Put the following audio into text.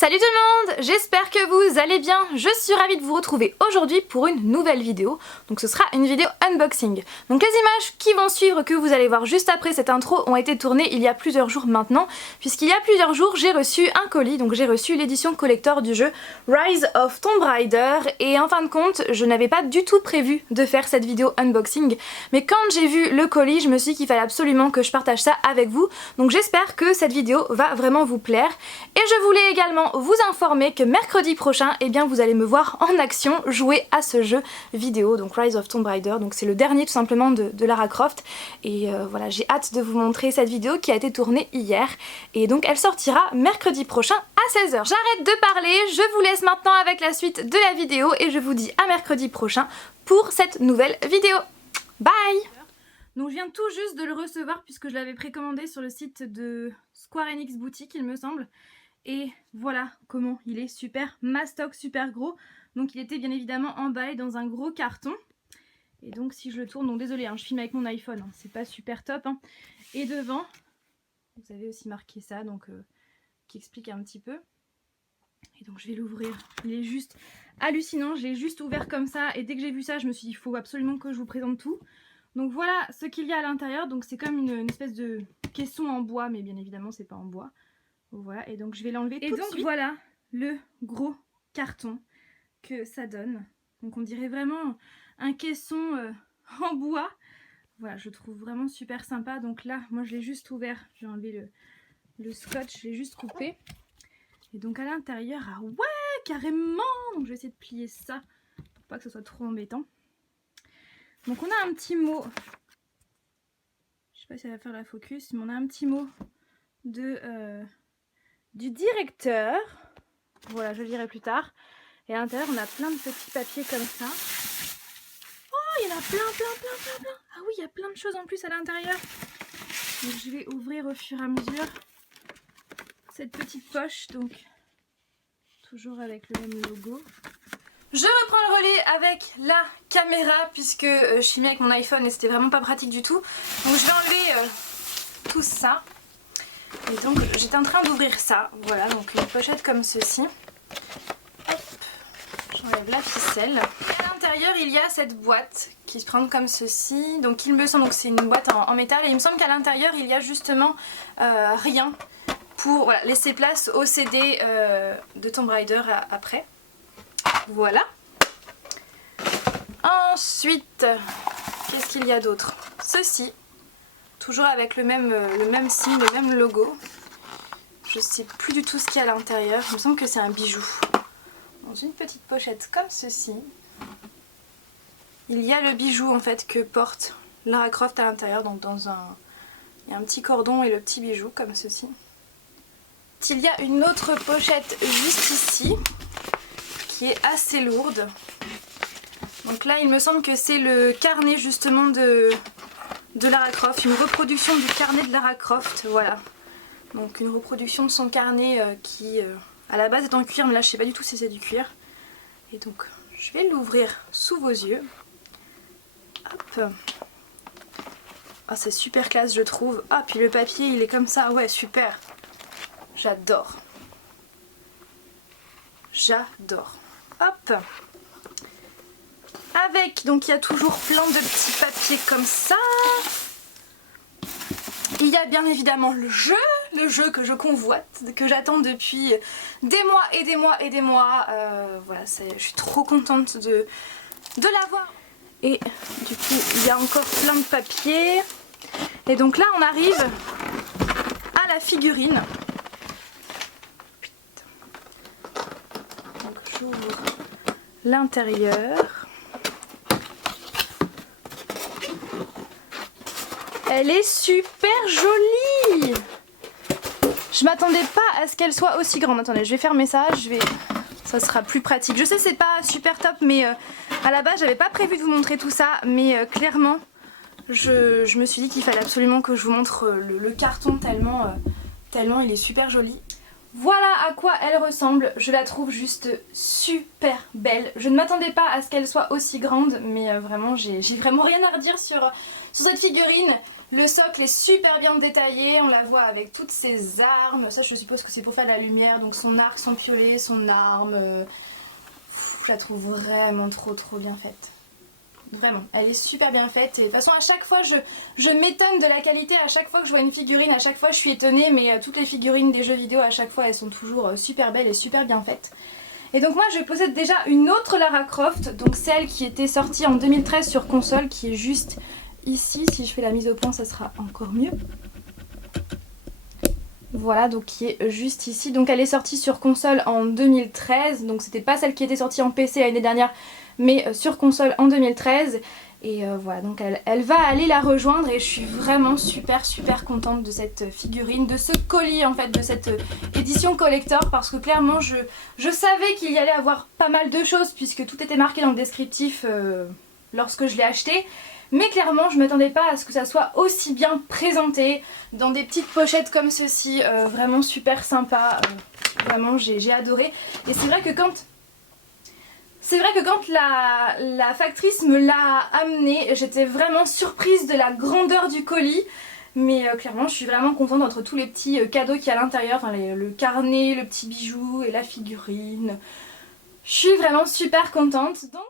Salut tout le monde, j'espère que vous allez bien. Je suis ravie de vous retrouver aujourd'hui pour une nouvelle vidéo. Donc ce sera une vidéo unboxing. Donc les images qui vont suivre, que vous allez voir juste après cette intro, ont été tournées il y a plusieurs jours maintenant. Puisqu'il y a plusieurs jours j'ai reçu un colis, donc j'ai reçu l'édition collector du jeu Rise of Tomb Raider. Et en fin de compte, je n'avais pas du tout prévu de faire cette vidéo unboxing. Mais quand j'ai vu le colis, je me suis dit qu'il fallait absolument que je partage ça avec vous. Donc j'espère que cette vidéo va vraiment vous plaire. Et je voulais également vous informer que mercredi prochain, eh bien, vous allez me voir en action jouer à ce jeu vidéo, donc Rise of Tomb Raider. Donc c'est le dernier tout simplement de Lara Croft. Et voilà, j'ai hâte de vous montrer cette vidéo qui a été tournée hier. Et donc elle sortira mercredi prochain à 16 h. J'arrête de parler, je vous laisse maintenant avec la suite de la vidéo et je vous dis à mercredi prochain pour cette nouvelle vidéo. Bye! Donc je viens tout juste de le recevoir puisque je l'avais précommandé sur le site de Square Enix Boutique, il me semble. Et voilà comment il est, super mastoc, super gros. Donc il était bien évidemment emballé dans un gros carton. Et donc si je le tourne, donc désolé, hein, je filme avec mon iPhone, hein, c'est pas super top. Hein. Et devant, vous avez aussi marqué ça, donc qui explique un petit peu. Et donc je vais l'ouvrir. Il est juste hallucinant, je l'ai juste ouvert comme ça. Et dès que j'ai vu ça, je me suis dit, il faut absolument que je vous présente tout. Donc voilà ce qu'il y a à l'intérieur. Donc c'est comme une espèce de caisson en bois, mais bien évidemment c'est pas en bois. Voilà, et donc je vais l'enlever tout de suite. Et donc voilà le gros carton que ça donne. Donc on dirait vraiment un caisson en bois. Voilà, je trouve vraiment super sympa. Donc là, moi je l'ai juste ouvert. J'ai enlevé le scotch, je l'ai juste coupé. Et donc à l'intérieur, ah ouais, carrément. Donc je vais essayer de plier ça pour pas que ce soit trop embêtant. Donc on a un petit mot. Je sais pas si ça va faire la focus, mais on a un petit mot du directeur. Voilà, je le lirai plus tard. Et à l'intérieur, on a plein de petits papiers comme ça. Oh, il y en a plein. Ah oui, il y a plein de choses en plus à l'intérieur. Donc je vais ouvrir au fur et à mesure cette petite poche. Donc, toujours avec le même logo. Je reprends le relais avec la caméra puisque je filmais avec mon iPhone et c'était vraiment pas pratique du tout. Donc je vais enlever tout ça. Et donc j'étais en train d'ouvrir ça, voilà, donc une pochette comme ceci. Hop, j'enlève la ficelle. Et à l'intérieur il y a cette boîte qui se prend comme ceci. Donc il me semble que c'est une boîte en métal et il me semble qu'à l'intérieur il y a justement rien pour voilà, laisser place au CD de Tomb Raider après. Voilà. Ensuite, qu'est-ce qu'il y a d'autre? Ceci. Toujours avec le même signe, le même logo. Je sais plus du tout ce qu'il y a à l'intérieur. Il me semble que c'est un bijou. Dans une petite pochette comme ceci. Il y a le bijou en fait que porte Lara Croft à l'intérieur. Donc il y a un petit cordon et le petit bijou comme ceci. Il y a une autre pochette juste ici qui est assez lourde. Donc là il me semble que c'est le carnet justement de Lara Croft, une reproduction du carnet de Lara Croft, voilà. Donc une reproduction de son carnet qui à la base est en cuir, mais là je sais pas du tout si c'est du cuir. Et donc je vais l'ouvrir sous vos yeux. Hop. Ah, c'est super classe je trouve. Ah, puis le papier il est comme ça, ouais super. J'adore. J'adore. Hop. Avec, donc il y a toujours plein de petits papiers comme ça. Il y a bien évidemment le jeu que je convoite, que j'attends depuis des mois et des mois et des mois. Voilà, je suis trop contente de l'avoir. Et du coup, il y a encore plein de papiers. Et donc là, on arrive à la figurine. Donc j'ouvre l'intérieur. Elle est super jolie. Je m'attendais pas à ce qu'elle soit aussi grande. Attendez, je vais fermer ça, ça sera plus pratique. Je sais c'est pas super top, mais à la base j'avais pas prévu de vous montrer tout ça. Mais clairement, je me suis dit qu'il fallait absolument que je vous montre le carton tellement il est super joli. Voilà à quoi elle ressemble, je la trouve juste super belle. Je ne m'attendais pas à ce qu'elle soit aussi grande, mais vraiment j'ai vraiment rien à redire sur cette figurine. Le socle est super bien détaillé, on la voit avec toutes ses armes. Ça je suppose que c'est pour faire de la lumière, donc son arc, son piolet, son arme. Je la trouve vraiment trop bien faite. Vraiment, elle est super bien faite et de toute façon à chaque fois je m'étonne de la qualité, à chaque fois que je vois une figurine, à chaque fois je suis étonnée, mais toutes les figurines des jeux vidéo à chaque fois elles sont toujours super belles et super bien faites. Et donc moi je possède déjà une autre Lara Croft, donc celle qui était sortie en 2013 sur console, qui est juste ici. Si je fais la mise au point ça sera encore mieux. Voilà, donc qui est juste ici. Donc elle est sortie sur console en 2013, donc c'était pas celle qui était sortie en PC l'année dernière, mais sur console en 2013. Et voilà, donc elle va aller la rejoindre et je suis vraiment super contente de cette figurine, de ce colis en fait, de cette édition collector, parce que clairement je savais qu'il y allait avoir pas mal de choses puisque tout était marqué dans le descriptif lorsque je l'ai acheté. Mais clairement je m'attendais pas à ce que ça soit aussi bien présenté, dans des petites pochettes comme ceci, vraiment super sympa, vraiment j'ai adoré. Et c'est vrai que quand la factrice me l'a amené, j'étais vraiment surprise de la grandeur du colis. Mais clairement je suis vraiment contente entre tous les petits cadeaux qu'il y a à l'intérieur, enfin le carnet, le petit bijou et la figurine. Je suis vraiment super contente. Donc